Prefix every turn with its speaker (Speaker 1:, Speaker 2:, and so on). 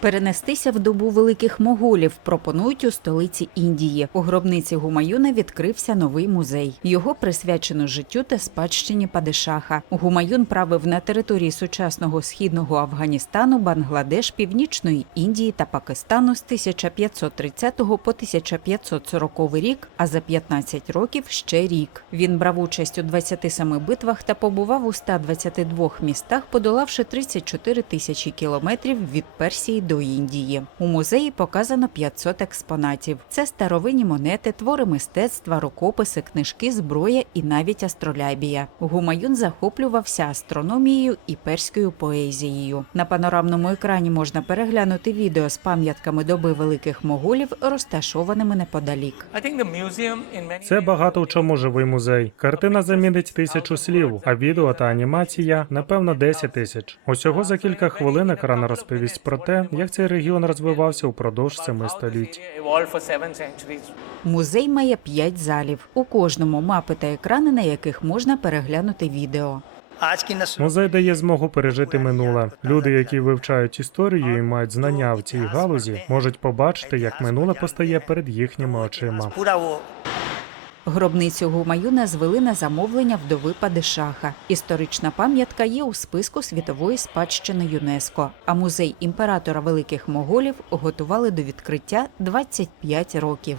Speaker 1: Перенестися в добу великих моголів пропонують у столиці Індії. У гробниці Гумаюна відкрився новий музей. Його присвячено життю та спадщині Падишаха. Гумаюн правив на території сучасного східного Афганістану, Бангладеш, Північної Індії та Пакистану з 1530 по 1540 рік, а за 15 років ще рік. Він брав участь у 27 битвах та побував у 122 містах, подолавши 34 тисячі кілометрів від Персії до Індії. У музеї показано 500 експонатів. Це старовинні монети, твори мистецтва, рукописи, книжки, зброя і навіть астролябія. Гумаюн захоплювався астрономією і перською поезією. На панорамному екрані можна переглянути відео з пам'ятками доби великих моголів, розташованими неподалік.
Speaker 2: Це багато в чому живий музей. Картина замінить тисячу слів, а відео та анімація напевно 10 тисяч. Усього за кілька хвилин екран розповість про те, як цей регіон розвивався упродовж семи століть.
Speaker 1: Музей має п'ять залів. У кожному мапи та екрани, на яких можна переглянути відео.
Speaker 2: Музей дає змогу пережити минуле. Люди, які вивчають історію і мають знання в цій галузі, можуть побачити, як минуле постає перед їхніми очима.
Speaker 1: Гробницю Гумаюна звели на замовлення вдови Падишаха. Історична пам'ятка є у списку світової спадщини ЮНЕСКО. А музей імператора великих моголів готували до відкриття 25 років.